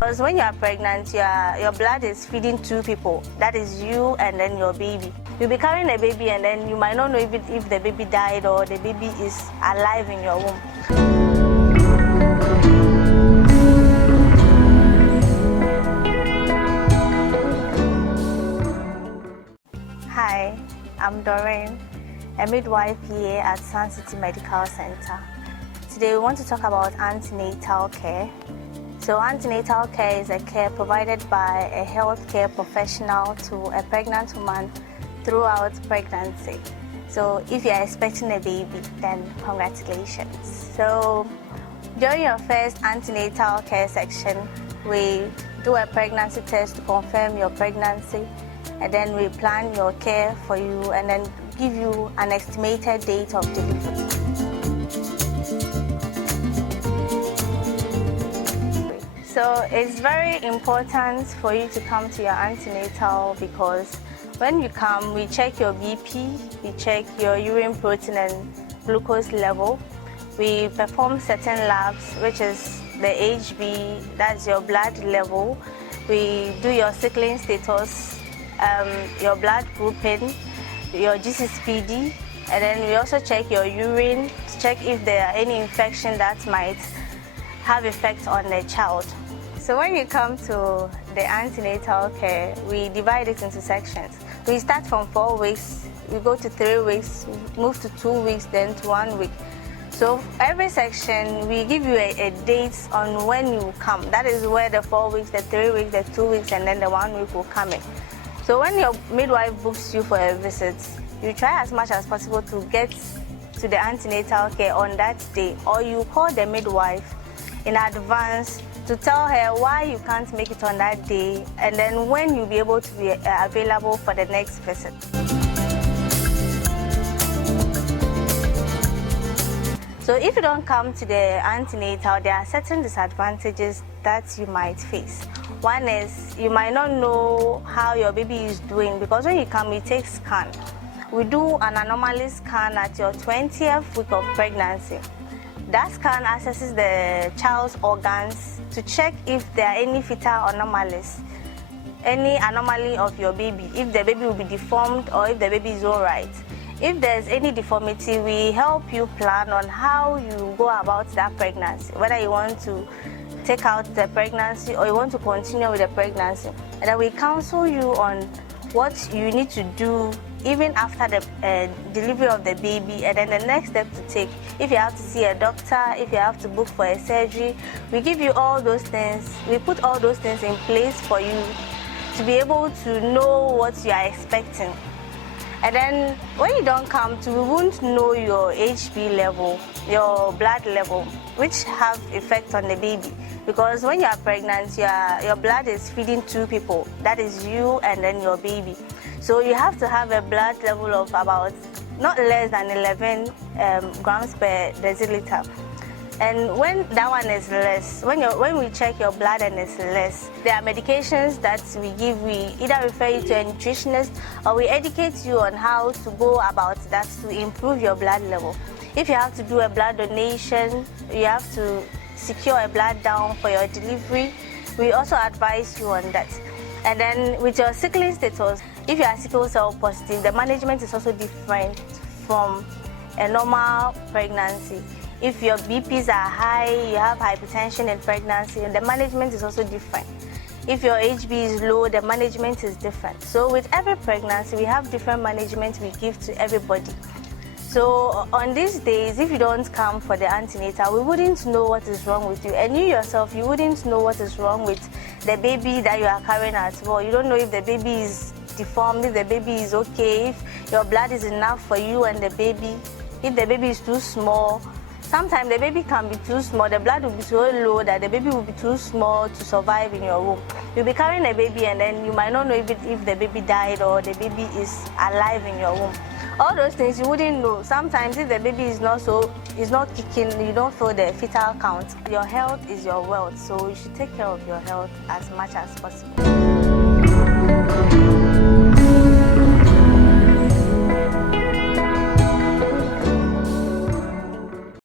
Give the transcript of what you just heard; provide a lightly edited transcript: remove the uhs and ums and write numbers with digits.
Because when you are pregnant, your blood is feeding two people. That is you and then your baby. You'll be carrying a baby and then you might not know if the baby died or the baby is alive in your womb. Hi, I'm Doreen, a midwife here at Sun City Medical Center. Today we want to talk about antenatal care. So antenatal care is a care provided by a healthcare professional to a pregnant woman throughout pregnancy. So if you are expecting a baby, then congratulations. So during your first antenatal care section, we do a pregnancy test to confirm your pregnancy, and then we plan your care for you and then give you an estimated date of delivery. So it's very important for you to come to your antenatal because when you come, we check your BP, we check your urine protein and glucose level. We perform certain labs, which is the HB, that's your blood level. We do your sickling status, your blood grouping, your GCSPD, and then we also check your urine to check if there are any infection that might have effect on the child. So when you come to the antenatal care, we divide it into sections. We start from 4 weeks, we go to 3 weeks, move to 2 weeks, then to 1 week. So every section, we give you a date on when you come. That is where the 4 weeks, the 3 weeks, the 2 weeks, and then the 1 week will come in. So when your midwife books you for a visit, you try as much as possible to get to the antenatal care on that day, or you call the midwife in advance to tell her why you can't make it on that day, and then when you'll be able to be available for the next visit. So if you don't come to the antenatal, there are certain disadvantages that you might face. One is you might not know how your baby is doing, because when you come, we take scan. We do an anomaly scan at your 20th week of pregnancy. That scan assesses the child's organs to check if there are any fetal anomalies, any anomaly of your baby, if the baby will be deformed or if the baby is all right. If there's any deformity, we help you plan on how you go about that pregnancy, whether you want to take out the pregnancy or you want to continue with the pregnancy. And then we counsel you on what you need to do even after the delivery of the baby, and then the next step to take. If you have to see a doctor, if you have to book for a surgery, we give you all those things. We put all those things in place for you to be able to know what you are expecting. And then when you don't come to, we won't know your HB level, your blood level, which have effect on the baby. Because when you are pregnant, your blood is feeding two people. That is you and then your baby. So you have to have a blood level of about not less than 11 grams per deciliter. And when that one is less, when we check your blood and it's less, there are medications that we give. We either refer you to a nutritionist or we educate you on how to go about that to improve your blood level. If you have to do a blood donation, you have to secure a blood down for your delivery, we also advise you on that. And then with your sickling status, if you are sickle cell positive, the management is also different from a normal pregnancy. If your BPs are high, you have hypertension in pregnancy, the management is also different. If your HB is low, the management is different. So with every pregnancy, we have different management we give to everybody. So on these days, if you don't come for the antenatal, we wouldn't know what is wrong with you. And you yourself, you wouldn't know what is wrong with the baby that you are carrying as well. You don't know if the baby is deformed, if the baby is okay, if your blood is enough for you and the baby, if the baby is too small. Sometimes the baby can be too small, the blood will be so low that the baby will be too small to survive in your womb. You'll be carrying a baby and then you might not know if the baby died or the baby is alive in your womb. All those things you wouldn't know. Sometimes if the baby is not kicking, you don't feel the fetal count. Your health is your wealth, so you should take care of your health as much as possible.